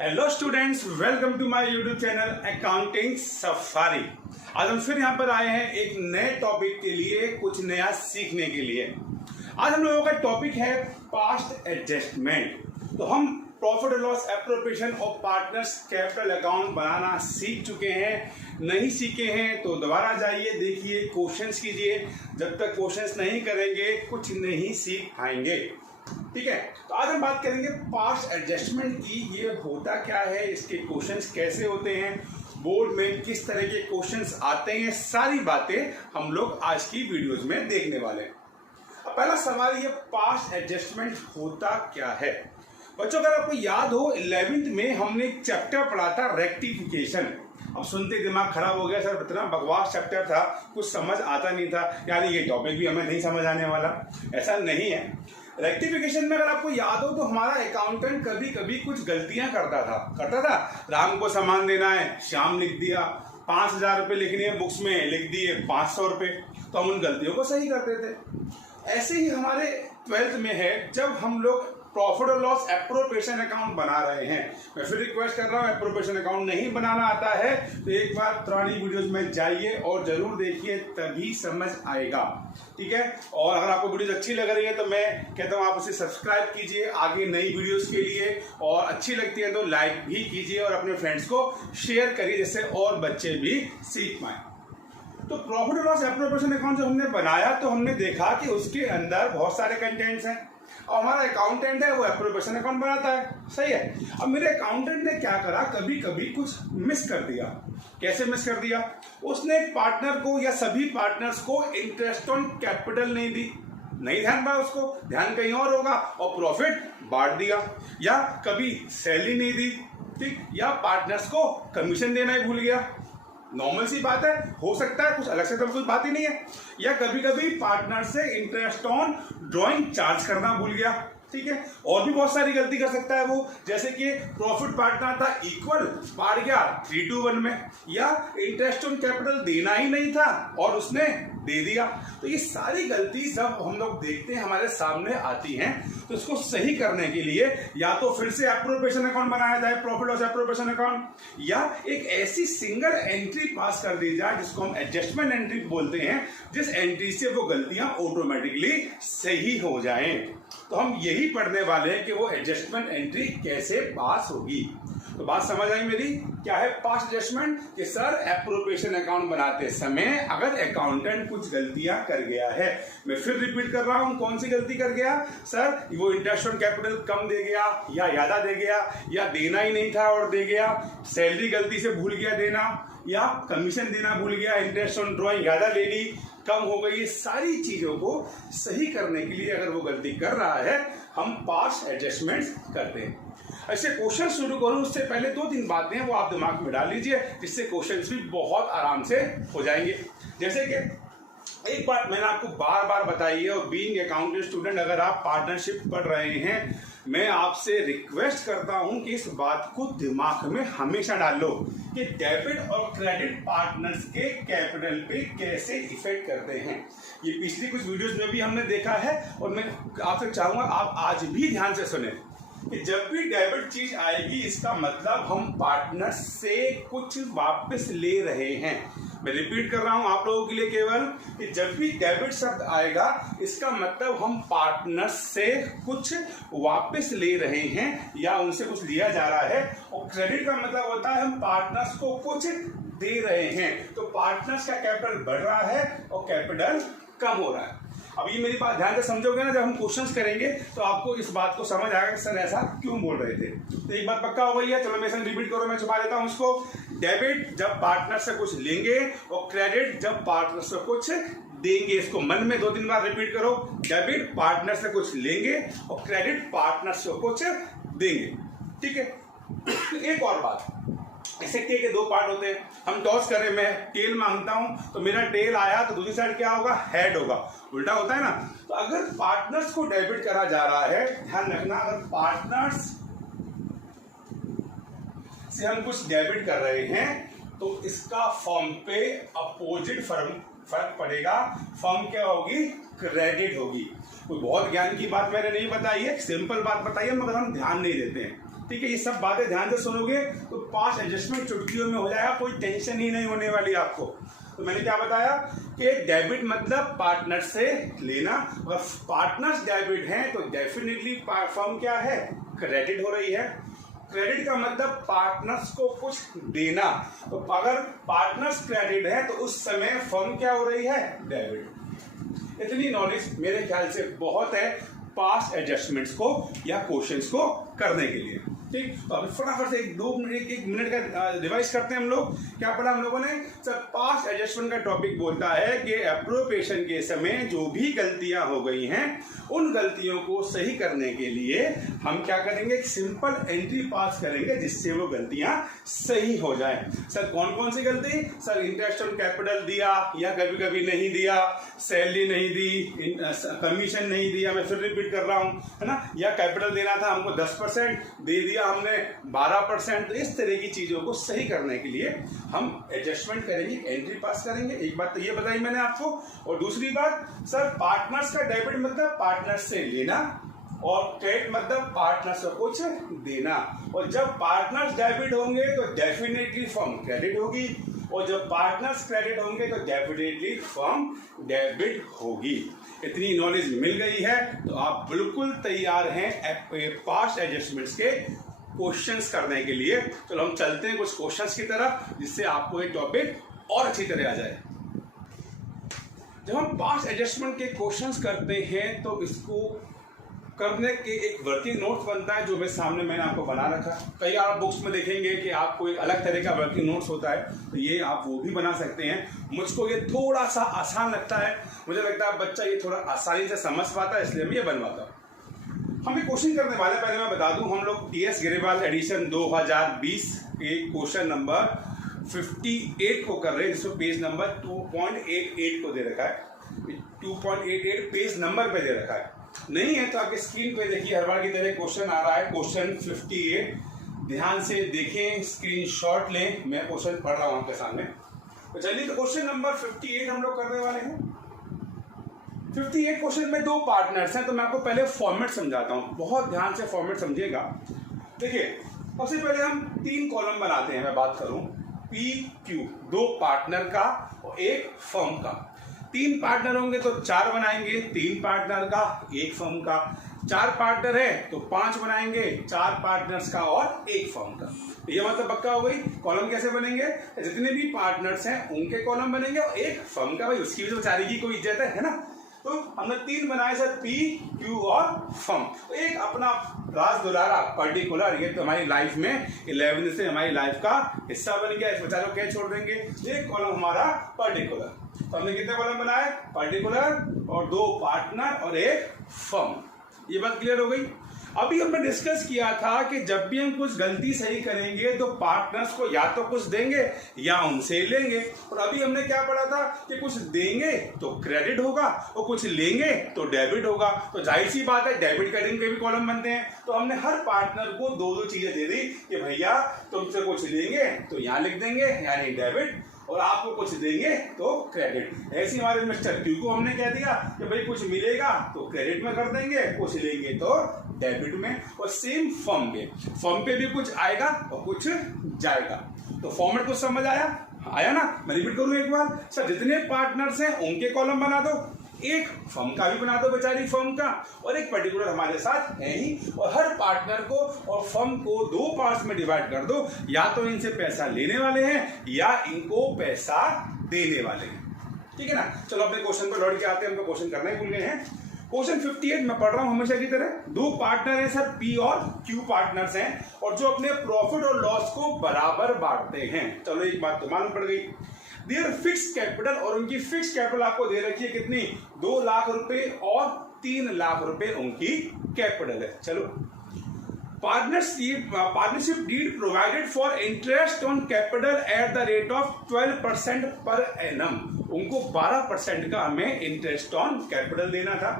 Hello students, welcome to my YouTube channel accounting safari. आज हम फिर यहाँ पर आए हैं एक नए टॉपिक के लिए, कुछ नया सीखने के लिए। आज हम लोगों का टॉपिक है पास्ट एडजस्टमेंट। तो हम प्रॉफिट एंड लॉस एप्रोप्रिएशन और पार्टनर्स कैपिटल अकाउंट बनाना सीख चुके हैं। नहीं सीखे हैं तो दोबारा जाइए, देखिए, क्वेश्चंस कीजिए। जब तक क्वेश्चंस नहीं करेंगे कुछ नहीं सीख पाएंगे। ठीक है, तो आज हम बात करेंगे पास्ट एडजस्टमेंट की। ये होता क्या है, इसके क्वेश्चंस कैसे होते हैं, बोर्ड में किस तरह के क्वेश्चंस आते हैं, सारी बातें हम लोग आज की वीडियोस में देखने वाले हैं। अब पहला सवाल, ये पास्ट एडजस्टमेंट होता क्या है। बच्चों, अगर आपको याद हो 11th में हमने एक चैप्टर पढ़ा था रेक्टिफिकेशन। अब सुनते दिमाग खराब हो गया, सर इतना बकवास चैप्टर था, कुछ समझ आता नहीं था, यानी ये टॉपिक भी हमें नहीं समझ आने वाला। ऐसा नहीं है। रेक्टिफिकेशन में अगर आपको याद हो तो हमारा अकाउंटेंट कभी कभी कुछ गलतियां करता था। राम को सामान देना है, श्याम लिख दिया। 5,000 रुपये लिखनी है बुक्स में, लिख दिए 500 रुपये। तो हम उन गलतियों को सही करते थे। ऐसे ही हमारे 12th में है, जब हम लोग प्रॉफिट और लॉस एप्रोप्रिएशन अकाउंट बना रहे हैं। मैं फिर रिक्वेस्ट कर रहा हूं, एप्रोप्रिएशन अकाउंट नहीं बनाना आता है तो एक बार पुरानी वीडियोस में जाइए और जरूर देखिए, तभी समझ आएगा। ठीक है, और अगर आपको वीडियोस अच्छी लग रही है तो मैं कहता हूं आप उसे सब्सक्राइब कीजिए आगे नई वीडियोस के लिए, और अच्छी लगती है तो लाइक भी कीजिए और अपने फ्रेंड्स को शेयर करिए, जिससे और बच्चे भी सीख पाए। तो प्रॉफिट और लॉस एप्रोप्रिएशन अकाउंट जब हमने बनाया तो हमने देखा कि उसके अंदर बहुत सारे कंटेंट्स हैं और हमारा अकाउंटेंट है वो एप्रोप्रिएशन अकाउंट बनाता है। सही है। अब मेरे अकाउंटेंट ने क्या करा, कभी कभी कुछ मिस कर दिया। कैसे मिस कर दिया, उसने एक पार्टनर को या सभी पार्टनर्स को इंटरेस्ट ऑन कैपिटल नहीं दी, नहीं ध्यान रहा, उसको ध्यान कहीं और होगा, और प्रॉफिट बांट दिया। या कभी सैलरी नहीं दी, ठीक, या पार्टनर्स को कमीशन देना ही भूल गया। नॉर्मल सी बात है, हो सकता है, कुछ अलग से तो कुछ बात ही नहीं है। या कभी कभी पार्टनर से इंटरेस्ट ऑन ड्राइंग चार्ज करना भूल गया। ठीक है, और भी बहुत सारी गलती कर सकता है वो, जैसे कि प्रॉफिट बांटना था इक्वल, बांट गया 3:1 में, या इंटरेस्ट ऑन कैपिटल देना ही नहीं था और उसने दे दिया। तो ये सारी गलती सब हम लोग देखते हैं, हमारे सामने आती हैं। तो इसको सही करने के लिए या तो फिर से एप्रोप्रिएशन अकाउंट बनाया जाए, प्रॉफिट लॉस एप्रोप्रिएशन अकाउंट, या एक ऐसी सिंगल एंट्री पास कर दी जाए जिसको हम एडजस्टमेंट एंट्री बोलते हैं, जिस एंट्री से वो गलतियां ऑटोमेटिकली सही हो जाएं। तो हम यही पढ़ने वाले हैं कि वो एडजस्टमेंट एंट्री कैसे पास होगी। तो बात समझ आई मेरी, क्या है पास्ट एडजस्टमेंट, कि सर एप्रोप्रिएशन अकाउंट बनाते समय अगर अकाउंटेंट कुछ गलतियां कर गया है, मैं फिर रिपीट कर रहा हूं, कौन सी गलती कर गया, सर वो इंटरेस्ट ऑन कैपिटल कम दे गया, या ज्यादा दे गया, या देना ही नहीं था और दे गया, सैलरी गलती से भूल गया देना, या कमीशन देना भूल गया, इंटरेस्ट ऑन ड्राइंग ज्यादा ले ली, कम हो गई। ये सारी चीजों को सही करने के लिए अगर वो गलती कर रहा है, हम पास्ट एडजस्टमेंट्स करते हैं। ऐसे क्वेश्चन शुरू करूं उससे पहले 2-3 बातें हैं वो आप दिमाग में डाल लीजिए, जिससे क्वेश्चंस भी बहुत आराम से हो जाएंगे। जैसे कि एक बात मैंने आपको बार बार बताई है, और बीइंग अकाउंटेंट स्टूडेंट अगर आप पार्टनरशिप पढ़ रहे हैं, मैं आपसे रिक्वेस्ट करता हूं कि इस बात को दिमाग में हमेशा डाल लो कि डेबिट और क्रेडिट पार्टनर्स के कैपिटल पे कैसे इफेक्ट करते हैं। ये पिछली कुछ वीडियोस में भी हमने देखा है, और मैं आपसे चाहूंगा आप आज भी ध्यान से सुने कि जब भी डेबिट चीज आएगी इसका मतलब हम पार्टनर से कुछ वापस ले रहे हैं। मैं रिपीट कर रहा हूं आप लोगों के लिए केवल, कि जब भी डेबिट शब्द आएगा इसका मतलब हम पार्टनर से कुछ वापस ले रहे हैं या उनसे कुछ लिया जा रहा है। और क्रेडिट का मतलब होता है हम पार्टनर्स को कुछ दे रहे हैं। तो पार्टनर्स का कैपिटल बढ़ रहा है और कैपिटल कम हो रहा है। अब ये मेरी बात ध्यान से समझोगे ना, जब हम क्वेश्चंस करेंगे तो आपको इस बात को समझ आएगा कि सर ऐसा क्यों बोल रहे थे। तो एक बात पक्का हो गई है, चलो मैं इसे रिपीट करो, मैं छुपा देता हूं इसको। डेबिट जब पार्टनर से कुछ लेंगे और क्रेडिट जब पार्टनर से कुछ देंगे। इसको मन में 2-3 बार रिपीट करो। डेबिट पार्टनर से कुछ लेंगे और क्रेडिट पार्टनर से कुछ देंगे। ठीक है, एक और बात, ऐसे के 2 पार्ट होते हैं। हम टॉस करें, मैं टेल मांगता हूं तो मेरा टेल आया तो दूसरी साइड क्या होगा, हेड होगा, उल्टा होता है ना। तो अगर पार्टनर्स को डेबिट करा जा रहा है, ध्यान रखना, अगर पार्टनर्स से हम कुछ डेबिट कर रहे हैं तो इसका फर्म पे अपोजिट फर्क पड़ेगा। फर्म क्या होगी, क्रेडिट होगी। कोई बहुत ज्ञान की बात मैंने नहीं बताई है, सिंपल बात बताई है, मगर हम ध्यान नहीं देते हैं। ठीक है, ये सब बातें ध्यान से सुनोगे तो पास्ट एडजस्टमेंट चुटकियों में हो जाएगा, कोई टेंशन ही नहीं होने वाली आपको। तो मैंने क्या बताया कि डेबिट मतलब पार्टनर से लेना, और पार्टनर्स डेबिट हैं तो डेफिनेटली फर्म क्या है, क्रेडिट हो रही है। क्रेडिट का मतलब पार्टनर्स को कुछ देना, तो अगर पार्टनर्स क्रेडिट है तो उस समय फर्म क्या हो रही है, डेबिट। इतनी नॉलेज मेरे ख्याल से बहुत है पास्ट एडजस्टमेंट्स को या क्वेश्चंस को करने के लिए। ठीक, तो अभी फटाफट से एक मिनट का रिवाइज करते हैं हम लोग। क्या पढ़ा हम लोगों ने सर, पास्ट एडजस्टमेंट का टॉपिक बोलता है कि एप्रोप्रिएशन के समय जो भी गलतियां हो गई हैं उन गलतियों को सही करने के लिए हम क्या करेंगे, एक सिंपल एंट्री पास करेंगे जिससे वो गलतियां सही हो जाए। सर कौन कौन सी गलती, सर इंटरेस्ट ऑन कैपिटल दिया या कभी कभी नहीं दिया, सैलरी नहीं दी, कमीशन नहीं दिया, मैं फिर रिपीट कर रहा हूं, है ना, या कैपिटल देना था हमको 10% दे दिया हमने 12%। तो इस तरह की चीजों को सही करने के लिए हम एडजस्टमेंट करेंगे, एंट्री पास करेंगे। एक बात तो ये बताई मैंने आपको। और दूसरी बात सर, पार्टनर्स का डेबिट मतलब पार्टनर से लेना और क्रेडिट मतलब पार्टनर्स को कुछ देना। और जब पार्टनर्स डेबिट होंगे तो डेफिनेटली फर्म क्रेडिट होगी, और जब पार्टनर्स क्रेडिट होंगे तो डेफिनेटली फर्म डेबिट होगी। इतनी नॉलेज मिल गई है तो आप बिल्कुल तैयार हैं पास्ट एडजस्टमेंट्स के क्वेश्चंस करने के लिए। चलो हम चलते हैं कुछ क्वेश्चंस की तरफ जिससे आपको ये टॉपिक और अच्छी तरह आ जाए। जब हम पास्ट एडजस्टमेंट के क्वेश्चंस करते हैं तो इसको करने के एक वर्किंग नोट्स बनता है जो मेरे सामने मैंने आपको बना रखा। कई आप बुक्स में देखेंगे कि आपको एक अलग तरह का वर्किंग नोट्स होता है, तो ये आप वो भी बना सकते हैं। मुझको ये थोड़ा सा आसान लगता है, मुझे लगता है बच्चा ये थोड़ा आसानी से समझ पाता है, इसलिए मैं ये बनवाता हूँ। हम ये क्वेश्चन करने वाले, पहले मैं बता दूं, हम लोग टीएस गिरेवाल एडिशन 2020 के क्वेश्चन नंबर 58 को कर रहे हैं, जिसको पेज नंबर 2.88 को दे रखा है। 2.88 पेज नंबर पे दे रखा है, नहीं है तो आपके स्क्रीन पे देखिए, हर बार की तरह क्वेश्चन आ रहा है, क्वेश्चन 58। ध्यान से देखें, स्क्रीनशॉट लें, मैं क्वेश्चन पढ़ रहा हूं आपके सामने। तो चलिए, तो क्वेश्चन नंबर 58 हम लोग करने वाले हैं। 58 क्वेश्चन में दो पार्टनर्स हैं, तो मैं आपको पहले फॉर्मेट समझाता हूं, बहुत ध्यान से फॉर्मेट समझिएगा। देखिए, सबसे पहले हम 3 कॉलम बनाते हैं। मैं बात करूं पी क्यू, 2 पार्टनर का और एक फर्म का। 3 पार्टनर होंगे तो 4 बनाएंगे, 3 पार्टनर का 1 फर्म का। 4 पार्टनर है तो 5 बनाएंगे, 4 पार्टनर्स का और 1 फर्म का। ये मतलब पक्का हो गई। कॉलम कैसे बनेंगे, जितने भी पार्टनर्स हैं उनके कॉलम बनेंगे और एक फर्म का, भाई उसकी भी तो बेचारे की कोई इज्जत है ना। तो हमने 3 बनाए सर, पी क्यू और फर्म। तो एक अपना राज दुलारा पर्टिकुलर, ये तो हमारी लाइफ में 11 से हमारी लाइफ का हिस्सा बन गया, इस बेचारे को क्या छोड़ देंगे। एक कॉलम हमारा पर्टिकुलर, तो हमने कितने कॉलम बनाए, पर्टिकुलर और 2 पार्टनर और एक फर्म। ये बात क्लियर हो गई। अभी हमने डिस्कस किया था कि जब भी हम कुछ गलती सही करेंगे तो पार्टनर्स को या तो कुछ देंगे या उनसे लेंगे। और अभी हमने क्या पढ़ा था कि कुछ देंगे तो क्रेडिट होगा और कुछ लेंगे तो डेबिट होगा। तो जाहिर सी बात है, डेबिट क्रेडिट के भी कॉलम बनते हैं। तो हमने हर पार्टनर को 2-2 चीजें दे दी कि भैया तुमसे कुछ लेंगे तो यहाँ लिख देंगे यानी डेबिट, और आपको कुछ देंगे तो क्रेडिट। ऐसे हमारे मिस्टर क्यू को हमने कह दिया कि भाई कुछ मिलेगा तो क्रेडिट में कर देंगे, कुछ लेंगे तो डेबिट में। और सेम फर्म पे भी कुछ आएगा और कुछ जाएगा। तो फॉर्मेट कुछ समझ आया ना। मैं रिपीट करूं एक बार सर, जितने पार्टनर्स हैं उनके कॉलम बना दो, एक फर्म का भी बना दो बेचारी फर्म का, और एक पर्टिकुलर हमारे साथ है ही। और हर पार्टनर को और फर्म को 2 पार्ट्स में डिवाइड कर दो, या तो इनसे पैसा लेने वाले हैं या इनको पैसा देने वाले हैं। ठीक है ना। चलो अपने क्वेश्चन पर लौट के आते हैं, हम तो क्वेश्चन करना ही भूल गए हैं। क्वेश्चन 58 में पढ़ रहा हूं हमेशा की तरह। 2 पार्टनर हैं सर, पी और क्यू पार्टनर्स हैं, और जो अपने प्रॉफिट और लॉस को बराबर बांटते हैं। चलो एक बात तो मालूम पड़ गई। देयर फिक्स कैपिटल, और उनकी फिक्स कैपिटल आपको दे रखी है कितनी, 2 लाख रुपए और 3 लाख रुपए उनकी कैपिटल है। चलो, partnership deed provided for interest on capital at the rate of 12% per annum. उनको 12% का हमें इंटरेस्ट ऑन कैपिटल देना था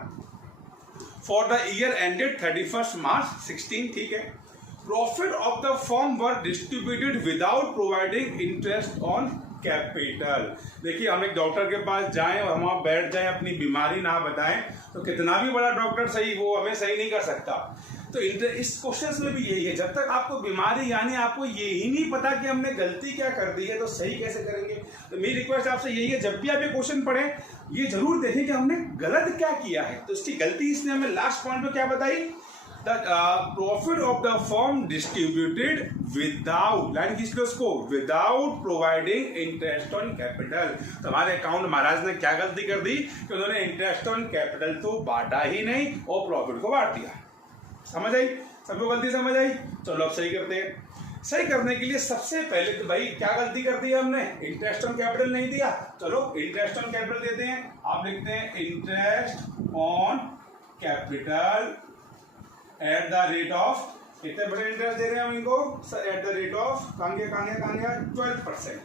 फॉर द ईयर एंडेड 31 मार्च 16। ठीक है। Profit of the firm were distributed without providing interest on capital. देखिए, हम एक डॉक्टर के पास जाएं और हम वहाँ बैठ जाएं, अपनी बीमारी ना बताएं, तो कितना भी बड़ा डॉक्टर सही, वो हमें सही नहीं कर सकता। तो इस क्वेश्चन में भी यही है, जब तक आपको बीमारी यानी आपको यही नहीं पता कि हमने गलती क्या कर दी है, तो सही कैसे करेंगे। तो मेरी रिक्वेस्ट आपसे यही है, जब भी आप ये क्वेश्चन पढ़ें, ये जरूर देखें कि हमने गलत क्या किया है। तो इसकी गलती इसने हमें लास्ट पॉइंट में क्या बताई, the profit of the firm distributed without, line खींच लो उसको, without providing interest on capital. तो हमारे अकाउंट महाराज ने क्या गलती कर दी कि उन्होंने इंटरेस्ट ऑन कैपिटल तो बांटा ही नहीं और प्रॉफिट को बांट दिया। समझ आई, सबको गलती समझ आई। चलो अब सही करते हैं। सही करने के लिए सबसे पहले तो भाई क्या गलती कर दी है हमने, इंटरेस्ट ऑन कैपिटल नहीं दिया। चलो इंटरेस्ट ऑन कैपिटल देते हैं। आप लिखते हैं interest on capital at the rate of, कितने बड़े इंटरेस्ट दे रहे हैं हम इनको, एट द रेट ऑफ 12%।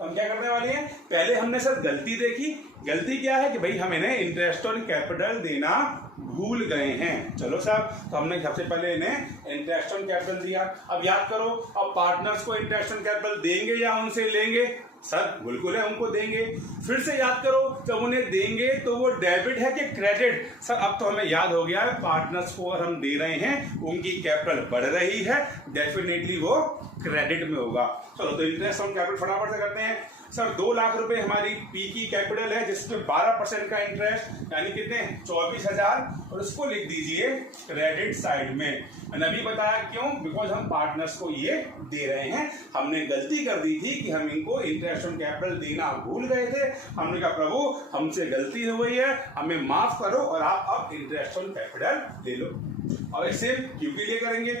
हम क्या करने वाले हैं, पहले हमने सर गलती देखी। गलती क्या है कि भाई हम इन्हें इंटरेस्ट ऑन कैपिटल देना भूल गए हैं। चलो साहब, तो हमने सबसे पहले इन्हें इंटरेस्ट ऑन कैपिटल दिया। अब याद करो, अब पार्टनर्स को इंटरेस्ट ऑन कैपिटल देंगे या उनसे लेंगे, सर बिल्कुल है उनको देंगे। फिर से याद करो, जब उन्हें देंगे तो वो डेबिट है कि क्रेडिट, सर अब तो हमें याद हो गया है, पार्टनर्स को अगर हम दे रहे हैं, उनकी कैपिटल बढ़ रही है, डेफिनेटली वो क्रेडिट में होगा। चलो तो इंटरेस्ट ऑन कैपिटल फटाफट से करते हैं। सर 2 लाख रुपए हमारी पी की कैपिटल है, जिसपे 12% का इंटरेस्ट, यानी कितने 24,000, और उसको लिख दीजिए क्रेडिट साइड में। मैंने अभी बताया क्यों, बिकॉज हम पार्टनर्स को ये दे रहे हैं। हमने गलती कर दी थी कि हम इनको इंटरेस्ट ऑन कैपिटल देना भूल गए थे। हमने कहा प्रभु हमसे गलती हो गई है, हमें माफ करो और आप अब इंटरेस्ट ऑन कैपिटल ले लो। और इसे क्यू के लिए करेंगे।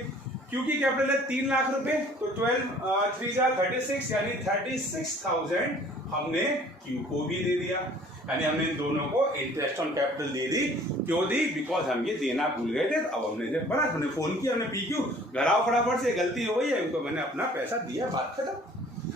क्यू की कैपिटल है 3 लाख रुपए, तो 36 यानी 36,000 हमने क्यू को भी दे दिया, यानी हमने इन दोनों को इंटरेस्ट ऑन कैपिटल दे दी। क्यों दी, बिकॉज हम ये देना भूल गए थे। अब हमने बड़ा, हमने फोन किया, हमने पी क्यू घर आओ फटाफट से, गलती हो गई है, उनको मैंने अपना पैसा दिया, बात खत्म।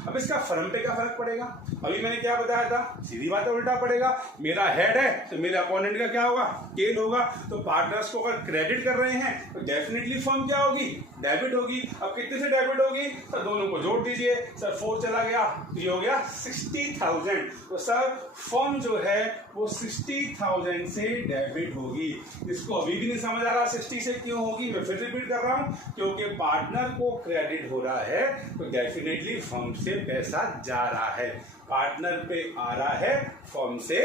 अब इसका फर्म पे क्या फर्क पड़ेगा, अभी मैंने क्या बताया था, सीधी बात है उल्टा पड़ेगा। मेरा हेड है तो मेरे अपोनेंट का क्या होगा, टेल होगा। तो पार्टनर्स को अगर क्रेडिट कर रहे हैं तो डेफिनेटली फर्म क्या होगी, डेबिट होगी। अब कितने से डेबिट होगी, सर दोनों को जोड़ दीजिए। सर 4 चला गया, ये हो गया 60,000। तो सर फर्म जो है वो 60,000 से डेबिट होगी। इसको अभी भी नहीं समझ आ रहा 60 से क्यों होगी, मैं फिर रिपीट कर रहा हूं, क्योंकि पार्टनर को क्रेडिट हो रहा है तो डेफिनेटली फर्म से पैसा जा रहा है। पार्टनर पे आ रहा है, फर्म से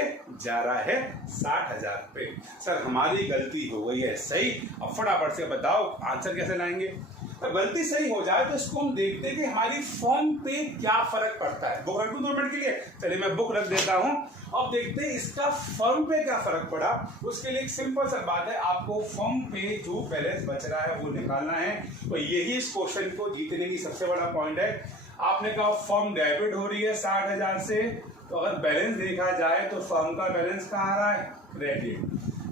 जा रहा है 60,000 पे। सर हमारी गलती हो गई है, सही। अब फटाफट से बताओ आंसर कैसे लाएंगे। तो गलती सही हो जाए तो इसको हम देखते हैं कि हमारी फर्म पे क्या फर्क पड़ता है। बुक रख दूं 2 मिनट के लिए, चलिए मैं बुक रख देता हूं। अब देखते हैं इसका फर्म पे क्या फर्क पड़ा। उसके लिए एक सिंपल सा बात है, आपको फर्म पे जो बैलेंस बच रहा है वो निकालना है। तो यही इस क्वेश्चन को जीतने की सबसे बड़ा पॉइंट है। आपने कहा फर्म डेबिट हो रही है 60,000 से, तो अगर बैलेंस देखा जाए तो फर्म का बैलेंस कहाँ आ रहा है, क्रेडिट।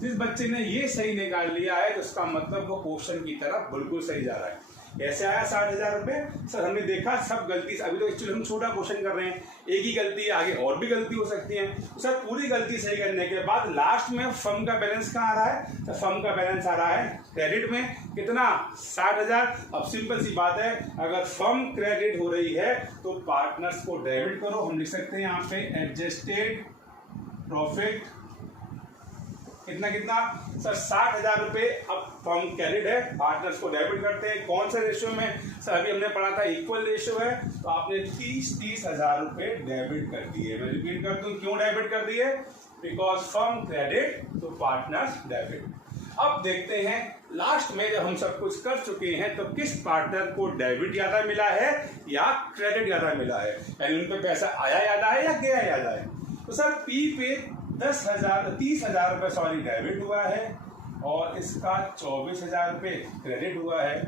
जिस बच्चे ने ये सही निकाल लिया है तो उसका मतलब वो क्वेश्चन की तरफ बिल्कुल सही जा रहा है। कैसे आया 60,000 रुपए, सर हमने देखा सब गलती, अभी तो एक्चुअली हम छोटा क्वेश्चन कर रहे हैं, एक ही गलती है, आगे और भी गलती हो सकती है। तो सर पूरी गलती सही करने के बाद लास्ट में फर्म का बैलेंस कहाँ आ रहा है, तो फर्म का बैलेंस आ रहा है क्रेडिट में, कितना 60,000। अब सिंपल सी बात है, अगर फर्म क्रेडिट हो रही है तो पार्टनर्स को डेबिट करो। हम लिख सकते हैं यहाँ पे एडजस्टेड प्रॉफिट कितना सर 60,000 रुपए। अब फर्म क्रेडिट है, पार्टनर्स को डेबिट करते हैं, कौन से रेशियो में, सर अभी हमने पढ़ा था इक्वल रेशियो है, तो आपने 30,000 रुपए डेबिट कर दिए। मैं रिपीट कर दूं, क्यों डेबिट कर दिए, बिकॉज फर्म क्रेडिट तो पार्टनर्स डेबिट। अब देखते हैं लास्ट में जब हम सब कुछ कर चुके हैं तो किस पार्टनर को डेबिट ज्यादा मिला है या क्रेडिट ज्यादा मिला है, यानी उन पे पैसा आया ज्यादा है या गया ज्यादा है। तो सर पी पे 30,000 रुपए सॉरी डेबिट हुआ है और इसका 24,000 रुपए क्रेडिट हुआ है।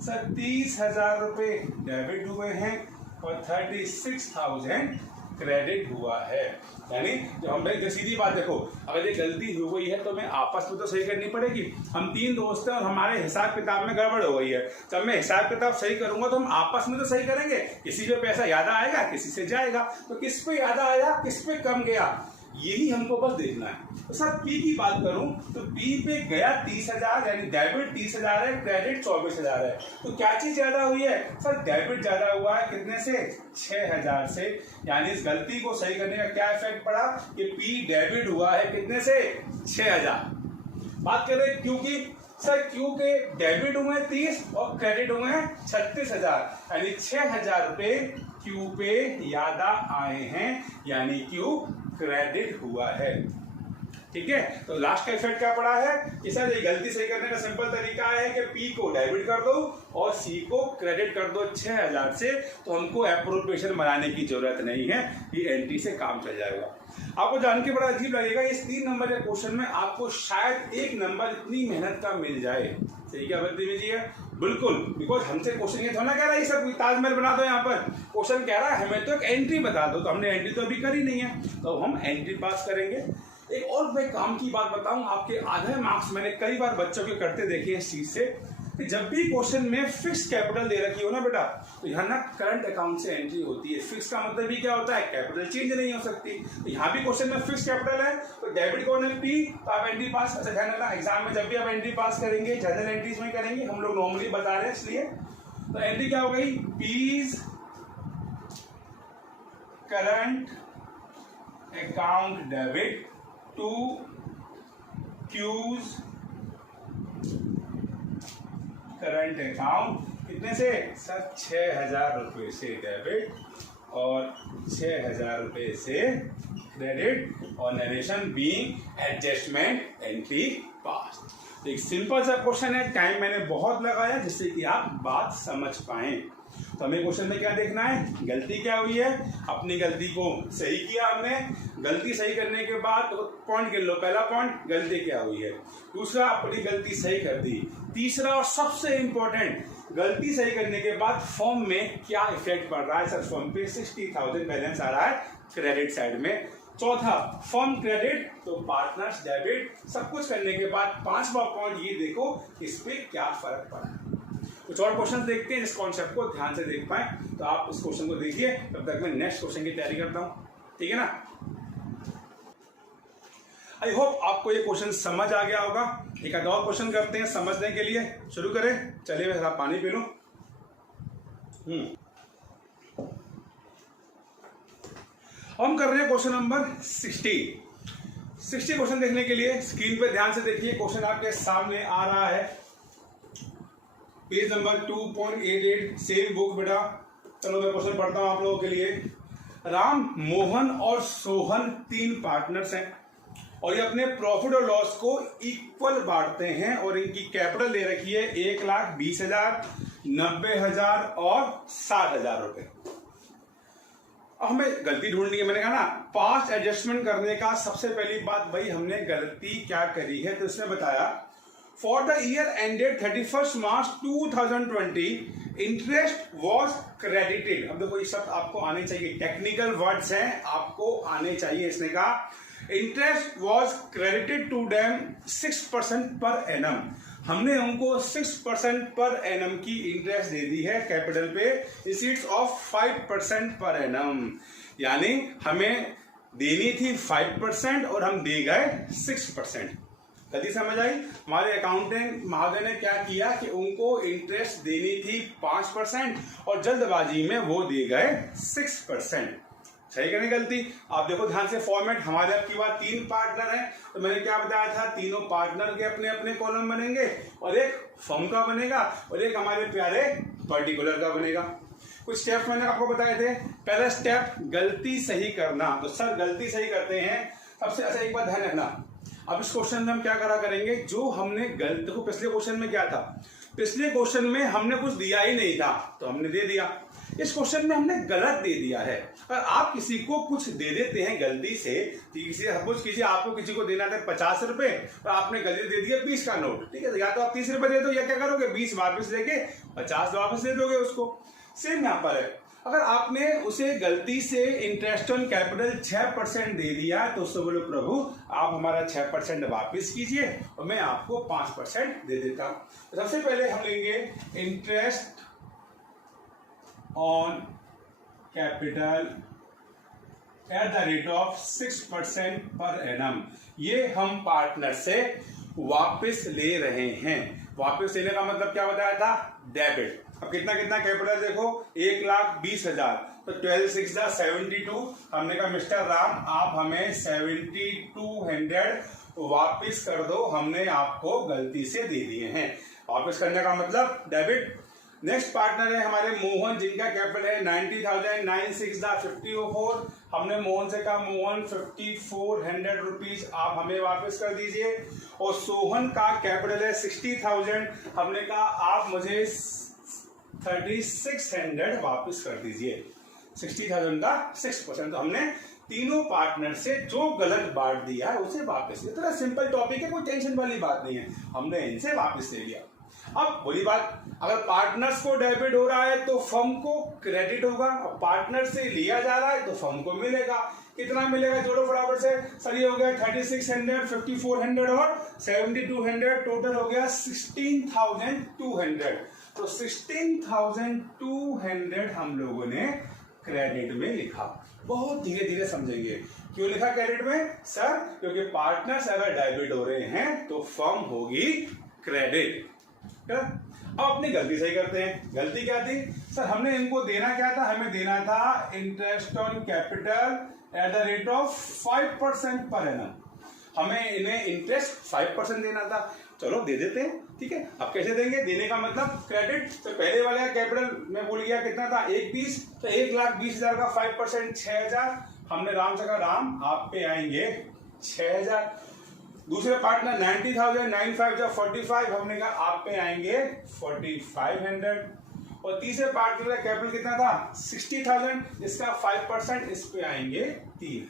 सर 30,000 रुपए डेबिट हुए हैं और 36,000 क्रेडिट हुआ है। यानी जब हम सीधी बात देखो, अगर ये गलती हो गई है तो हमें आपस में तो सही करनी पड़ेगी। हम 3 दोस्त हैं और हमारे हिसाब किताब में गड़बड़ हो गई है, जब मैं हिसाब किताब सही करूंगा तो हम आपस में तो सही करेंगे। किसी पे पैसा ज्यादा आएगा, किसी से जाएगा, तो किस पे ज्यादा आया किस पे कम गया, यही हमको बस देखना है। तो सर पी की बात करूं तो पी पे गया 30,000, यानी डेबिट 30,000 है, क्रेडिट 24,000 है। तो क्या चीज ज्यादा हुई है सर? डेबिट ज्यादा हुआ है। कितने से? 6,000 से। यानी इस गलती को सही करने का क्या इफेक्ट पड़ा कि पी डेबिट हुआ है कितने से? 6,000। बात कर रहे क्यू की। सर क्यू के डेबिट हुए 30 और क्रेडिट हुए 36,000, यानी 6,000 रुपए क्यू पे ज्यादा आए हैं, यानी क्यू क्रेडिट हुआ है। ठीक है, तो लास्ट का इफेक्ट क्या पड़ा है कि सर ये गलती सही करने का सिंपल तरीका है कि पी को डेबिट कर दो और सी को क्रेडिट कर दो 6,000 से, तो हमको अप्रोप्रिएशन बनाने की जरूरत नहीं है, ये एंट्री से काम चल जाएगा। आपको जान के बड़ा अजीब लगेगा, इस 3 नंबर के क्वेश्चन में आपको शायद 1 नंबर इतनी मेहनत का मिल जाए। सही क्या बदतमीजी है? बिल्कुल, बिकॉज हमसे क्वेश्चन ये थोड़ा कह रहा है सब ताजमहल बना दो। यहाँ पर क्वेश्चन कह रहा है हमें तो एक एंट्री बता दो, तो हमने एंट्री तो अभी करी नहीं है, तो हम एंट्री पास करेंगे। एक और मैं काम की बात बताऊं, आपके आधे मार्क्स मैंने कई बार बच्चों के करते देखे हैं इस चीज से कि जब भी क्वेश्चन में फिक्स कैपिटल दे रखी हो ना बेटा, तो यहाँ ना करंट अकाउंट से एंट्री होती है। फिक्स का मतलब भी क्या होता है? कैपिटल चेंज नहीं हो सकती। तो यहाँ भी क्वेश्चन में फिक्स कैपिटल है, तो डेबिट कौन है? पी, तो आप एंट्री पास। अच्छा ध्यान रखना, एग्जाम में जब भी आप एंट्री पास करेंगे जनरल एंट्रीज में करेंगे, हम लोग नॉर्मली बता रहे हैं इसलिए। तो एंट्री क्या हो गई? P's current account debit to Q's current account. कितने से सर? 6,000 रुपए से डेबिट और 6,000 रुपए से क्रेडिट, और नरेशन बीइंग एडजस्टमेंट एंट्री पास। एक सिंपल सा क्वेश्चन है, टाइम मैंने बहुत लगाया जिससे कि आप बात समझ पाए। तो हमें क्वेश्चन में क्या देखना है? गलती क्या हुई है? अपनी गलती को सही किया हमने। गलती सही करने के बाद तो पॉइंट गिन लो। पहला पॉइंट, गलती क्या हुई है। दूसरा, अपनी गलती सही कर दी। तीसरा और सबसे इंपॉर्टेंट, गलती सही करने के बाद फॉर्म में क्या इफेक्ट पड़ रहा है। सर फॉर्म पे 60,000 बैलेंस आ रहा है क्रेडिट साइड में। चौथा, फॉर्म क्रेडिट तो पार्टनर्स डेबिट। सब कुछ करने के बाद 5वां पॉइंट ये देखो इस पे क्या फर्क पड़ा है। कुछ और क्वेश्चन देखते हैं इस कॉन्सेप्ट को ध्यान से देख पाए, तो आप उस क्वेश्चन को देखिए, तब तक मैं नेक्स्ट क्वेश्चन की तैयारी करता हूं। ठीक है ना? आई होप आपको ये क्वेश्चन समझ आ गया होगा। एक और क्वेश्चन करते हैं समझने के लिए। शुरू करें? चलिए मैं थोड़ा पानी पी लूं। हम कर रहे हैं क्वेश्चन नंबर 60 क्वेश्चन देखने के लिए स्क्रीन पे ध्यान से देखिए। क्वेश्चन आपके सामने आ रहा है, पेज नंबर 2.88, सेम बुक बेटा। चलो मैं क्वेश्चन पढ़ता हूं आप लोगों के लिए। राम, मोहन और सोहन 3 पार्टनर्स हैं और ये अपने प्रॉफिट और लॉस को इक्वल बांटते हैं, और इनकी कैपिटल ले रखी है 1,20,000, 90,000 और 60,000 रुपए। अब हमें गलती ढूंढनी है। मैंने कहा ना, पास्ट एडजस्टमेंट करने का सबसे पहली बात भाई हमने गलती क्या करी है, तो इसने बताया for the year ended 31 March 2020 interest was credited. अब देखो ये शब्द आपको आने चाहिए, टेक्निकल वर्ड्स हैं, आपको आने चाहिए। इसने कहा interest was credited to them 6% per annum. हमने उनको 6% पर एनम की इंटरेस्ट दे दी है कैपिटल पे, इंस्टेड ऑफ 5% पर एनम। यानी हमें देनी थी 5% और हम दे गए 6%। कभी समझ आई? हमारे अकाउंटेंट महोदय ने क्या किया कि उनको इंटरेस्ट देनी थी 5% और जल्दबाजी में वो दे गए 6%। सही करें गलती? आप देखो ध्यान से फॉर्मेट। हमारे अब की बात 3 पार्टनर हैं, तो मैंने क्या बताया था, तीनों पार्टनर के अपने अपने कॉलम बनेंगे और एक फर्म का बनेगा और एक हमारे प्यारे पर्टिकुलर का बनेगा। कुछ स्टेप मैंने आपको बताए थे। पहला स्टेप गलती सही करना। तो सर गलती सही करते हैं सबसे। अच्छा एक बात ध्यान रखना, अब इस क्वेश्चन में हम क्या करा करेंगे, जो हमने गलत, देखो पिछले क्वेश्चन में क्या था, पिछले क्वेश्चन में हमने कुछ दिया ही नहीं था तो हमने दे दिया। इस क्वेश्चन में हमने गलत दे दिया है। अगर आप किसी को कुछ दे देते हैं गलती से, किसी सपोज कीजिए आपको किसी को देना था 50 रुपए और आपने गलती दे दिया 20 का नोट, ठीक है, या तो आप 30 रुपए दे दो या क्या करोगे 20 वापस लेके 50 वापस दे दोगे उसको। सेम यहाँ पर है, अगर आपने उसे गलती से इंटरेस्ट ऑन कैपिटल 6% दे दिया तो उससे बोलो प्रभु आप हमारा 6% वापस कीजिए और मैं आपको 5% दे देता हूं। तो सबसे पहले हम लेंगे interest on capital at the rate of 6% per annum. ये हम पार्टनर से वापस ले रहे हैं। वापस लेने का मतलब क्या बताया था? डेबिट। अब कितना कितना कैपिटल देखो, 1,20,000, तो 12 6 72। हमने कहा मिस्टर राम आप हमें 7200 वापिस कर दो, हमने आपको गलती से दे दिए हैं। वापस करने का मतलब डेबिट। नेक्स्ट पार्टनर है हमारे मोहन, जिनका कैपिटल है 90,000, 9 6 5004। हमने मोहन से कहा मोहन 5400 रुपीज आप हमें वापस कर दीजिए। और सोहन का कैपिटल है 60,000, हमने कहा आप मुझे 3600 वापस कर दीजिए। 60,000 का 6%। तो हमने तीनों पार्टनर से जो गलत बांट दिया है उसे वापस लिया। इतना सिंपल टॉपिक है, कोई टेंशन वाली बात नहीं है, हमने इनसे वापस ले लिया। अब बोली बात, अगर पार्टनर्स को डेबिट हो रहा है तो फर्म को क्रेडिट होगा, और पार्टनर से लिया जा रहा है तो फर्म को मिलेगा। कितना मिलेगा? जोड़ो फटाफट से। सर ये हो गया 3600, 5400 और 7200, टोटल हो गया 16,200। तो 16,200 हम लोगों ने क्रेडिट में लिखा। बहुत धीरे धीरे समझेंगे। क्यों लिखा क्रेडिट में? सर क्योंकि पार्टनर्स अगर डेबिट हो रहे हैं तो फर्म होगी क्रेडिट। अब अपनी गलती सही करते हैं। गलती क्या थी? सर हमने इनको देना क्या था? हमें देना था interest on capital at the rate of 5% per annum. हमें इन्हें इंटरेस्ट 5% देना था। चलो दे देते हैं, ठीक है। अब कैसे देंगे? देने का मतलब क्रेडिट। तो पहले वाले कैपिटल में भूल गया कितना था? 1,20,000, तो 1,20,000 का 5% 6,000। हमने राम से कहा राम आप पे आएंगे 6,000। दूसरे पार्टनर 90,000, 9,5 45, हमने कहा आप पे आएंगे 4,500। और तीसरे पार्टनर का कैपिटल कितना था? 60,000, जिसका 5% इस पे आएंगे 3।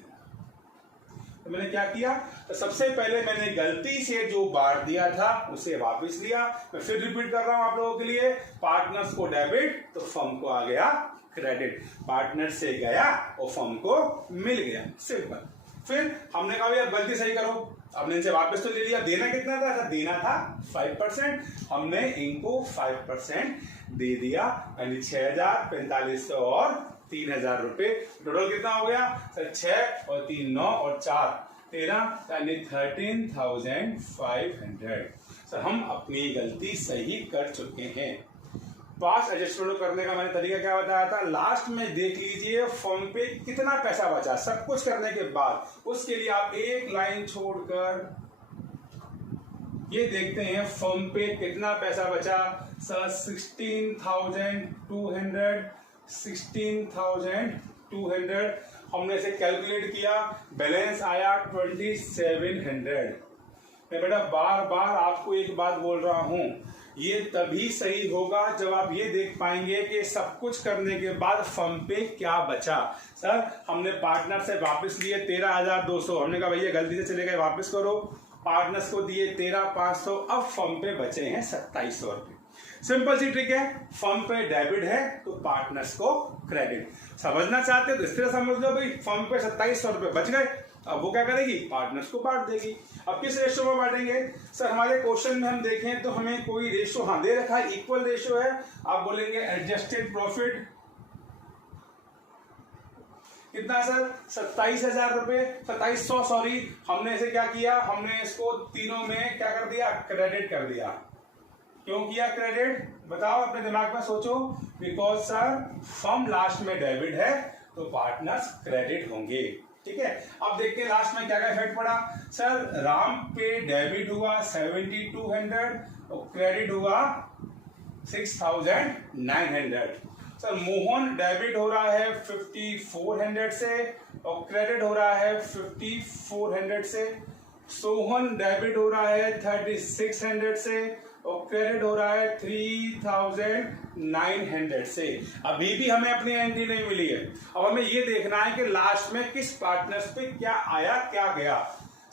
तो मैंने क्या किया? तो सबसे पहले मैंने गलती से जो बांट दिया था उसे वापस लिया। मैं फिर रिपीट कर रहा हूं आप लोगों के लिए। पार्टनर्स को डेबिट तो फर्म को आ गया क्रेडिट। पार्टनर से गया और फर्म को मिल गया, सिंपल। फिर हमने कहा अब गलती सही करो। हमने इनसे वापस तो ले लिया। देना कितना था? देना था 5%। हमने इनको 5% दे दिया, यानी 6,000, 4,500 और 3,000 रुपए। टोटल कितना हो गया? सर 6 और 3 9 और 4 13, यानी 13,500। सर हम अपनी गलती सही कर चुके हैं। पास एडजस्टमेंट करने का मैंने तरीका क्या बताया था? लास्ट में देख लीजिए फर्म पे कितना पैसा बचा सब कुछ करने के बाद। उसके लिए आप एक लाइन छोड़कर ये देखते हैं फर्म पे कितना पैसा बचा। सर 16,200, 16,200 हमने इसे कैलकुलेट किया। बैलेंस आया 2,700। मैं बेटा बार बार आपको एक बात बोल रहा हूं, ये तभी सही होगा जब आप ये देख पाएंगे कि सब कुछ करने के बाद फर्म पे क्या बचा। सर हमने पार्टनर से वापस लिए 13,200। हमने कहा भैया गलती से चले गए, वापस करो। पार्टनर्स को दिए 13,500। अब फर्म पे बचे हैं 2,700 रुपए। सिंपल सी ट्रिक है। फर्म पे डेबिट है तो पार्टनर्स को क्रेडिट। समझना चाहते हो तो इस तरह समझ लो भाई, फर्म पे 2,700 रुपए बच गए। अब वो क्या करेगी? पार्टनर्स को बांट देगी। अब किस रेशो में बांटेंगे? सर हमारे क्वेश्चन में हम देखें तो हमें कोई रेशो हाँ दे रखा है, इक्वल रेशो है। आप बोलेंगे एडजस्टेड प्रॉफिट कितना सर? 27,000 रुपए, 2,700 सॉरी। हमने इसे क्या किया? हमने इसको तीनों में क्या कर दिया? क्रेडिट कर दिया। क्यों किया क्रेडिट? बताओ, अपने दिमाग में सोचो। बिकॉज सर फर्म लास्ट में डेबिट है तो पार्टनर्स क्रेडिट होंगे, ठीक है। अब देखते हैं लास्ट में क्या क्या इफेक्ट पड़ा। सर राम पे डेबिट हुआ 7,200 और क्रेडिट हुआ 6,900। सर मोहन डेबिट हो रहा है 5,400 से और क्रेडिट हो रहा है 5,400 से। सोहन डेबिट हो रहा है 3,600 से और क्रेडिट हो रहा है 3,900 से। अभी भी हमें अपनी एंट्री नहीं मिली है। अब हमें ये देखना है कि लास्ट में किस पार्टनर्स पे क्या आया क्या गया।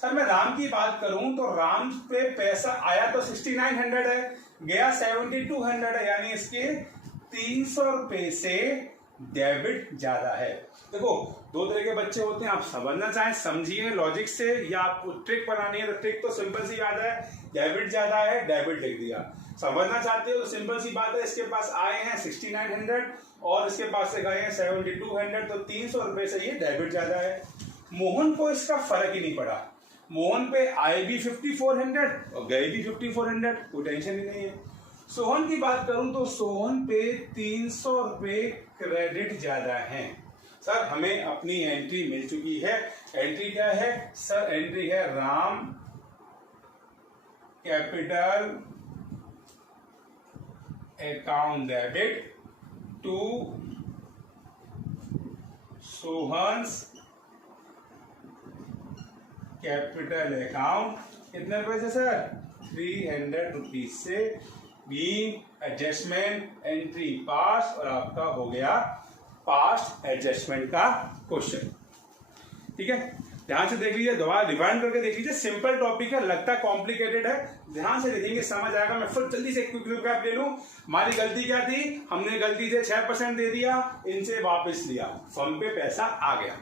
सर मैं राम की बात करूं तो राम पे पैसा आया तो 6,900 है, गया 7,200 है, यानी इसके 300 रुपए से डेबिट ज्यादा है। देखो दो तरह के बच्चे होते हैं, आप समझना चाहें समझिए लॉजिक से, या आपको ट्रिक बनानी है तो ट्रिक तो सिंपल सी बात है, डेबिट ज्यादा है डेबिट लिख दिया। समझना चाहते हो तो सिंपल सी बात है, इसके पास आए हैं 6900 और इसके पास से गए हैं 7200, तो 300 रुपए से ये डेबिट ज्यादा है। मोहन को इसका फर्क ही नहीं पड़ा, मोहन पे आए भी 5400 और गए भी 5400, कोई टेंशन ही नहीं है। सोहन की बात करूं तो सोहन पे 300 रुपए क्रेडिट ज्यादा है। सर हमें अपनी एंट्री मिल चुकी है, एंट्री क्या है सर? एंट्री है Ram capital account debit to Sohan's capital account. कितने रुपए से सर? 300 रुपीज से। बीइंग एडजस्टमेंट एंट्री पास, और आपका हो गया पास्ट एडजस्टमेंट का क्वेश्चन। ठीक है, ध्यान से देख लीजिए, दोबारा रिवाइंड करके देख लीजिए, सिंपल टॉपिक है, लगता कॉम्प्लिकेटेड है, ध्यान से देखेंगे समझ आएगा। मैं फिर जल्दी से क्विक रिकैप ले लूं। हमारी गलती क्या थी? हमने गलती से 6% दे दिया, इनसे वापस लिया, फर्म पे पैसा आ गया,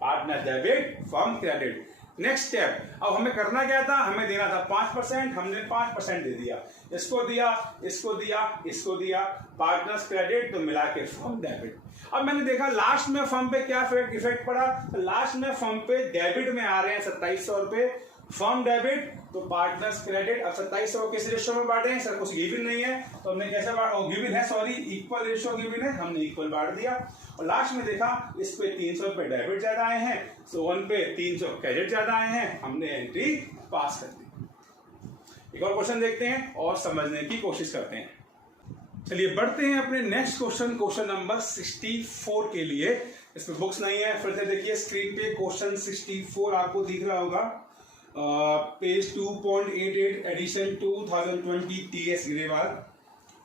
partner debit firm credit. Next step, अब हमें करना क्या था? हमें देना था 5%, हमने 5% दे दिया, इसको दिया, इसको दिया, इसको दिया, पार्टनर्स क्रेडिट, तो मिला के फर्म डेबिट। अब मैंने देखा लास्ट में फर्म पे क्या इफेक्ट पड़ा, तो लास्ट में फर्म पे डेबिट में आ रहे हैं 2700 रुपए, फर्म डेबिट तो पार्टनर्स क्रेडिट। अब 2700 किस रेशियो में बांटे हैं सर? कुछ गिवन नहीं है, तो हमने कैसे गिवन है, सॉरी इक्वल रेशियो गिवन है, हमने इक्वल बांट दिया। और लास्ट में देखा इस पे 300 रुपए डेबिट ज्यादा आए हैं, सोहन पे 300 क्रेडिट ज्यादा आए हैं, हमने एंट्री पास कर दी। एक और क्वेश्चन देखते हैं और समझने की कोशिश करते हैं। चलिए बढ़ते हैं अपने नेक्स्ट क्वेश्चन, क्वेश्चन नंबर 64 के लिए। इसमें बुक्स नहीं है, फिर से देखिए स्क्रीन पे क्वेश्चन 64 आपको दिख रहा होगा, पेज 2.88 एडिशन 2020 TS ग्रेवाल,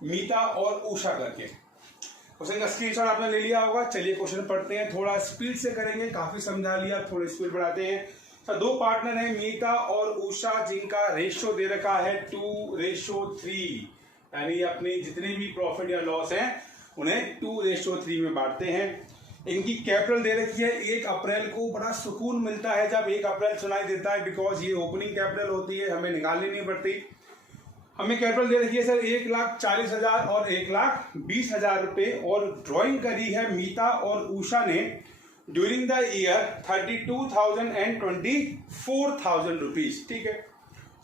मीता और उषा करके। क्वेश्चन का स्क्रीनशॉट आपने ले लिया होगा। चलिए क्वेश्चन पढ़ते हैं, थोड़ा स्पीड से करेंगे, काफी समझा लिया, थोड़ी स्पीड बढ़ाते हैं। सर दो पार्टनर हैं मीता और उषा, जिनका रेशियो दे रखा है 2:3, यानी अपनी जितने भी प्रॉफिट या लॉस हैं उन्हें 2:3 में बांटते हैं। इनकी कैपिटल दे रखी है 1 अप्रैल को। बड़ा सुकून मिलता है जब 1 अप्रैल सुनाई देता है, बिकॉज ये ओपनिंग कैपिटल होती है, हमें निकालनी नहीं पड़ती। हमें कैपिटल दे रखी है सर 1,40,000 और 1,20,000 रुपए, और ड्राइंग करी है मीता और उषा ने during the year 32,000 and 24,000 rupees. ठीक है,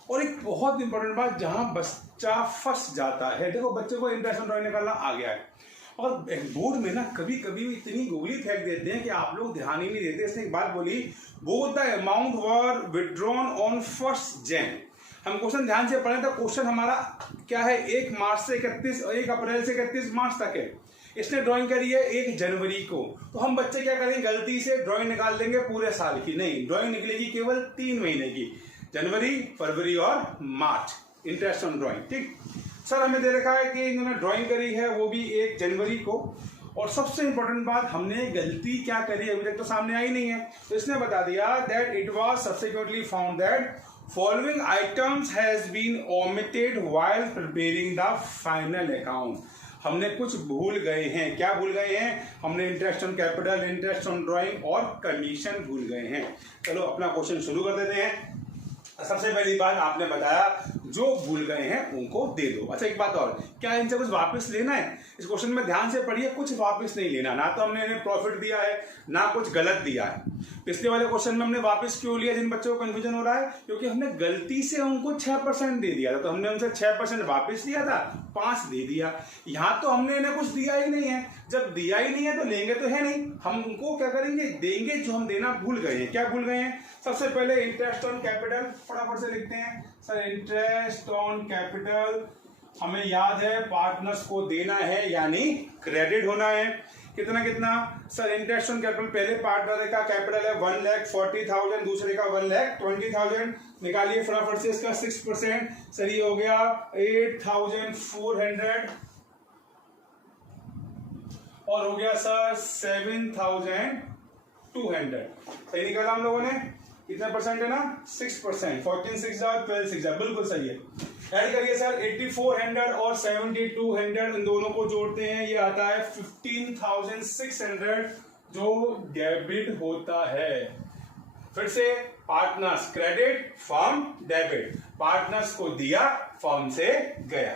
और एक बहुत इंपॉर्टेंट बात, जहां बच्चा फंस जाता है, देखो बच्चे को इंटरेस्ट ड्राइंग निकालना आ गया है, और बोर्ड में ना कभी कभी इतनी गोली फेंक देते हैं कि आप लोग ध्यान ही नहीं देते। इसने एक बात बोली, both the amount were withdrawn on 1 Jan। हम क्वेश्चन ध्यान से पढ़ें तो क्वेश्चन हमारा क्या है, 1 अप्रैल से 31 मार्च तक है। इसने ड्राइंग करी है 1 जनवरी को, तो हम बच्चे क्या करेंगे, गलती से ड्राइंग निकाल देंगे पूरे साल की। नहीं, ड्राइंग निकलेगी केवल 3 महीने की, जनवरी, फरवरी और मार्च, इंटरेस्ट ऑन ड्राइंग। ठीक सर, हमें दे रखा है कि इन्होंने ड्राइंग करी है वो भी 1 जनवरी को, और सबसे इंपॉर्टेंट बात, हमने गलती क्या करी अभी तक तो सामने आई नहीं है, तो इसने बता दिया that it was subsequently found that following items has been omitted while preparing the final account. हमने कुछ भूल गए हैं। क्या भूल गए हैं? हमने interest on capital, interest on drawing और कमीशन भूल गए हैं। चलो अपना क्वेश्चन शुरू कर देते हैं। सबसे पहली बात आपने बताया, जो भूल गए हैं उनको दे दो। अच्छा एक बात और, क्या इनसे कुछ वापस लेना है? इस क्वेश्चन में ध्यान से पढ़िए, कुछ वापस नहीं लेना, ना तो हमने इन्हें प्रॉफिट दिया है ना कुछ गलत दिया है। पिछले वाले क्वेश्चन में हमने वापस क्यों लिया, जिन बच्चों को कंफ्यूजन हो रहा है, क्योंकि हमने गलती से उनको 6% दे दिया था, तो हमने उनसे 6% वापस लिया था, 5 दे दिया। यहाँ तो हमने इन्हें कुछ दिया ही नहीं है, जब दिया ही नहीं है तो लेंगे तो है नहीं, हम उनको क्या करेंगे, देंगे जो हम देना भूल गए हैं। क्या भूल गए हैं? सबसे पहले इंटरेस्ट ऑन कैपिटल, फटाफट से लिखते हैं सर। इंटरेस्ट ऑन कैपिटल हमें याद है पार्टनर्स को देना है, यानी क्रेडिट होना है। कितना कितना सर? इंटरेस्ट ऑन कैपिटल, पहले पार्टनर का कैपिटल है 1,40,000, दूसरे का 1,20,000। निकालिए फटाफट से इसका 6%, सर ये हो गया 8,400, और हो गया सर 7,200। सही निकाला हम लोगों ने, कितना परसेंट है ना, 6%। 14 6 12 6, बिल्कुल सही है। ऐड करिए सर 8400 और 7200, इन दोनों को जोड़ते हैं, ये आता है 15,600 जो डेबिट होता है। फिर से partners credit, firm debit, partners को दिया, फर्म से गया,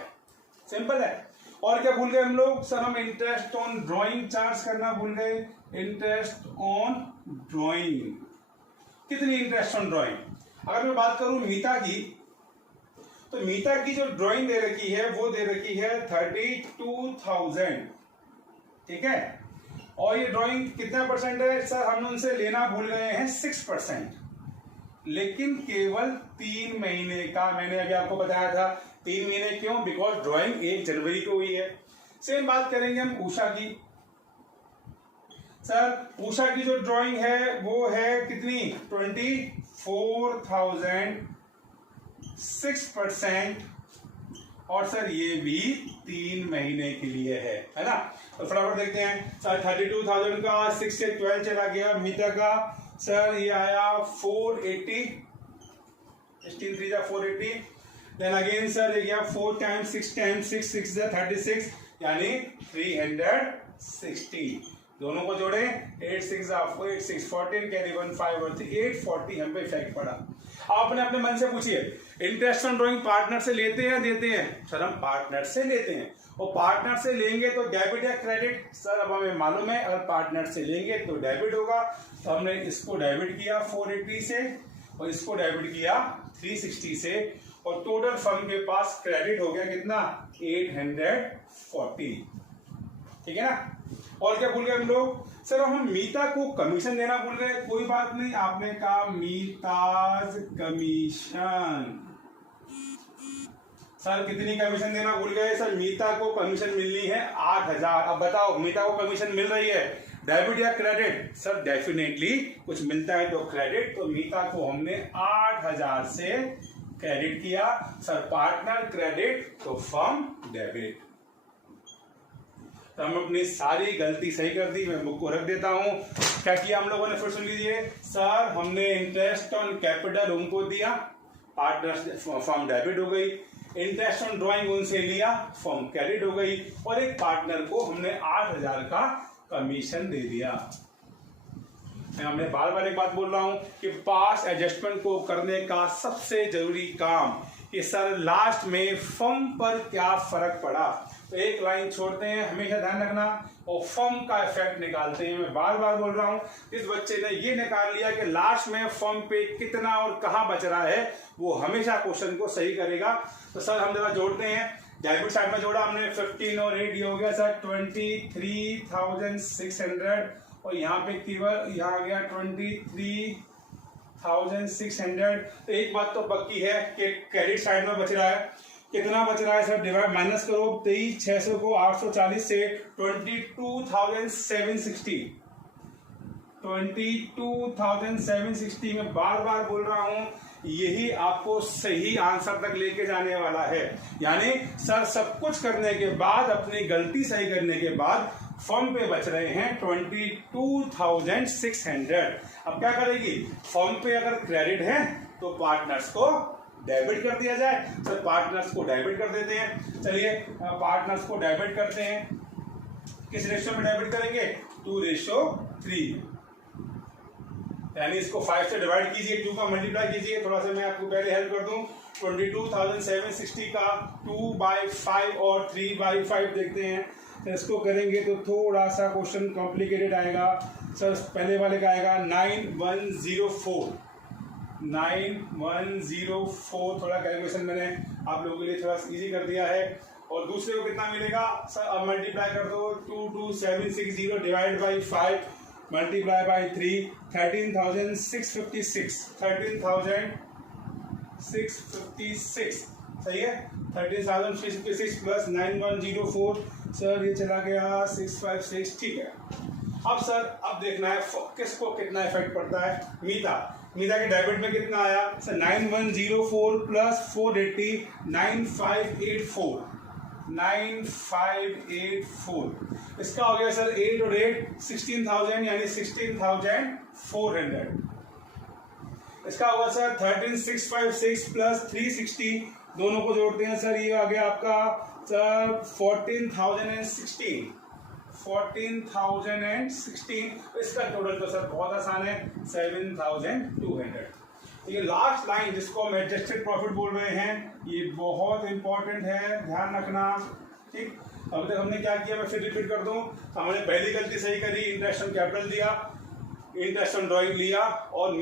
सिंपल है। और क्या भूल गए हम लोग सर? हम इंटरेस्ट ऑन ड्राइंग चार्ज करना भूल गए। इंटरेस्ट ऑन ड्राइंग, कितनी इंटरेस्ट ऑन ड्राइंग? अगर मैं बात करूं मीता की, तो मीता की जो ड्राइंग दे रखी है वो दे रखी है 32,000, ठीक है। और ये ड्राइंग कितना परसेंट है सर? हमने उनसे लेना भूल गए हैं 6%, लेकिन केवल 3 महीने का। मैंने अभी आपको बताया था 3 महीने क्यों? बिकॉज ड्राइंग 1 जनवरी को हुई है। सेम बात करेंगे हम उषा की। सर उषा की जो ड्राइंग है वो है कितनी? 24,000, 6%, और सर ये भी 3 महीने के लिए है ना। तो फटाफट देखते हैं सर। 32,000 का 6 से 12 चला गया। मीता का सर ये आया 480, 16 3 480। देन अगेन सर ये गया 4 टाइम्स 6 टाइम्स 6 6 36, यानी 360। दोनों को जोड़े 8 6 8 6 14, कैरी 1 5 और 3 840 हम पे इफेक्ट पड़ा। आप अपने मन से पूछिए, इंटरेस्ट ऑन ड्राइंग पार्टनर से लेते हैं देते हैं? सर हम पार्टनर से लेते हैं, और पार्टनर से लेंगे तो डेबिट या क्रेडिट? सर अब हमें मालूम है अगर पार्टनर से लेंगे तो डेबिट होगा, तो हमने इसको डेबिट किया 480 से और इसको डेबिट किया 360 से, और टोटल फर्म के पास क्रेडिट हो गया कितना? 840, ठीक है ना। और क्या भूल गए हम लोग? सर हम मीता को कमीशन देना भूल गए। कोई बात नहीं, आपने कहा मीताज कमीशन। सर कितनी कमीशन देना भूल गए? सर मीता को कमीशन मिलनी है 8,000। अब बताओ मीता को कमीशन मिल रही है, डेबिट या क्रेडिट? सर डेफिनेटली कुछ मिलता है तो क्रेडिट, तो मीता को हमने 8,000 से क्रेडिट किया। सर पार्टनर क्रेडिट तो फर्म डेबिट। तो हम अपनी सारी गलती सही कर दी। मैं बुक को रख देता हूं। क्या किया हम लोगों ने? फिर सुन लीजिए सर। हमने इंटरेस्ट ऑन कैपिटल उनको दिया, पार्टनर फर्म डेबिट हो गई। इंटरेस्ट ऑन ड्राइंग उनसे लिया, फर्म क्रेडिट हो गई, और एक पार्टनर को हमने 8,000 का कमीशन दे दिया। मैं बार बार एक बात बोल रहा हूं कि पास एडजस्टमेंट को करने का सबसे जरूरी काम कि सर लास्ट में फर्म पर क्या फर्क पड़ा, तो एक लाइन छोड़ते हैं, हमेशा ध्यान रखना, और फर्म का इफेक्ट निकालते हैं। मैं बार बार बोल रहा हूं, इस बच्चे ने ये निकाल लिया कि लास्ट में फर्म पे कितना और कहां बच रहा है, वो हमेशा क्वेश्चन को सही करेगा। तो सर हम जरा जोड़ते हैं। डेबिट साइड में जोड़ा हमने 15 और 8, ये हो गया सर 23,600, और यहाँ पे केवल यहाँ आ गया 23,600। तो एक बात तो पक्की है कि क्रेडिट साइड में बच रहा है। कितना बच रहा है सर? डिवाइड माइनस करो 23,600 को 840 से 22,760। 22,760 में बार बार बोल रहा हूं, यही आपको सही आंसर तक लेके जाने वाला है। यानी सर सब कुछ करने के बाद, अपनी गलती सही करने के बाद फर्म पे बच रहे हैं 22,600। अब क्या करेगी फर्म पे? अगर क्रेडिट है तो पार्टनर्स को डेबिट कर दिया जाए। सर पार्टनर्स को डेबिट कर देते हैं। चलिए पार्टनर्स को डेबिट करते हैं। किस रेशियो में डेबिट करेंगे? 2:3, यानी इसको 5 से डिवाइड कीजिए, 2 का मल्टीप्लाई कीजिए। थोड़ा सा मैं आपको पहले हेल्प कर दूं। 22,760 का 2/5 और 3/5 देखते हैं। तो इसको करेंगे तो थोड़ा सा क्वेश्चन कॉम्प्लिकेटेड आएगा। सर पहले वाले का आएगा 9104। 9104 थोड़ा कैलकुलेशन मैंने आप लोगों के लिए थोड़ा इजी कर दिया है। और दूसरे को कितना मिलेगा सर? अब मल्टीप्लाई कर दो, 22760 डिवाइड बाई 5 मल्टीप्लाई बाई 3, 13,656। 13,656 सही है। 13,656 प्लस 9104 सर ये चला गया 656, ठीक है। अब सर अब देखना है किसको कितना इफेक्ट पड़ता है। मीता के डेबिट में कितना आया सर? 9104 प्लस 480, 9584। 9584 इसका हो गया सर 8 और 8 16,000, यानी 16,400। इसका होगा सर 13656 प्लस 360, दोनों को जोड़ते हैं सर, ये आ गया आपका सर 14,016। इसका टोटल तो सर बहुत आसान है 7,200। ये लास्ट लाइन जिसको हम एडजस्टेड प्रॉफिट बोल रहे हैं, ये बहुत इंपॉर्टेंट है, ध्यान रखना। ठीक, अब तक हमने क्या किया, मैं फिर रिपीट कर दूं। हमने पहली गलती सही करी, इंटरेस्ट ऑन कैपिटल दिया, इंटरेस्ट ऑन ड्रॉइंग लिया और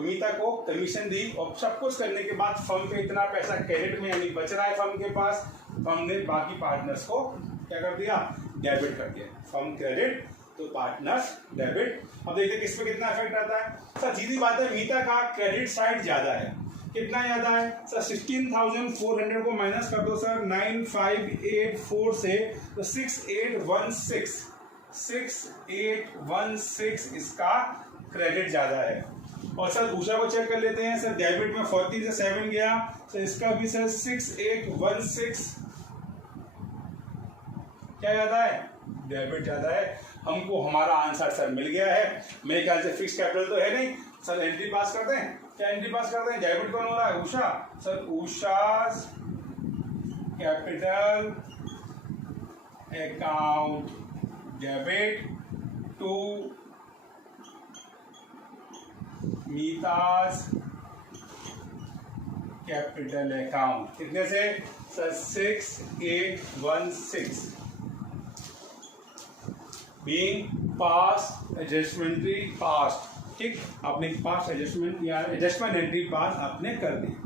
मीता को कमीशन दी, और सब कुछ करने के बाद फर्म पे इतना पैसा क्रेडिट में यानी बच रहा है फर्म के पास, फर्म ने बाकी पार्टनर्स को क्या कर दिया, डेबिट कर दिया। फर्म क्रेडिट तो पार्टनर्स डेबिट। अब देखते हैं किस पे कितना इफेक्ट आता है। सर सीधी बात है, मीता का क्रेडिट साइड ज्यादा है। कितना ज्यादा है सर, 16,400 को माइनस कर दो सर 9,584 से, तो 6,816 इसका क्रेडिट ज्यादा है। और सर उषा को चेक कर लेते हैं सर, डेबिट में 40 से 7 गया, तो इसका भी सर 6,816 क्या ज्यादा है, डेबिट ज्यादा है। हमको हमारा आंसर सर मिल गया है। मेरे ख्याल से फिक्स कैपिटल तो है नहीं सर, एंट्री पास करते हैं, क्या एंट्री पास करते हैं। डेबिट कौन हो रहा है, Usha. Sir Usha's capital account debit to Meeta's capital account, कितने से sir 6,816 being past adjustment entry past. ठीक, आपने पास्ट एडजस्टमेंट या एडजस्टमेंट एंट्री पास आपने कर दी।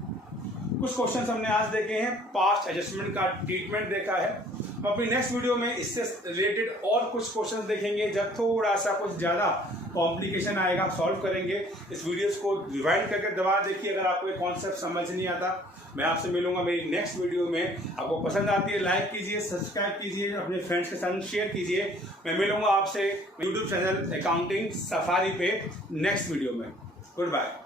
कुछ क्वेश्चंस हमने आज देखे हैं, पास्ट एडजस्टमेंट का ट्रीटमेंट देखा है। हम अपनी नेक्स्ट वीडियो में इससे रिलेटेड और कुछ क्वेश्चंस देखेंगे, जब थोड़ा सा कुछ ज्यादा कॉम्प्लिकेशन आएगा सॉल्व करेंगे। इस वीडियोस को रिवाइंड करके दोबारा देखिए अगर आपको ये कॉन्सेप्ट समझ नहीं आता। मैं आपसे मिलूंगा मेरी नेक्स्ट वीडियो में। आपको पसंद आती है लाइक कीजिए, सब्सक्राइब कीजिए, अपने फ्रेंड्स के साथ शेयर कीजिए। मैं मिलूंगा आपसे यूट्यूब चैनल अकाउंटिंग सफारी पे नेक्स्ट वीडियो में। Good bye.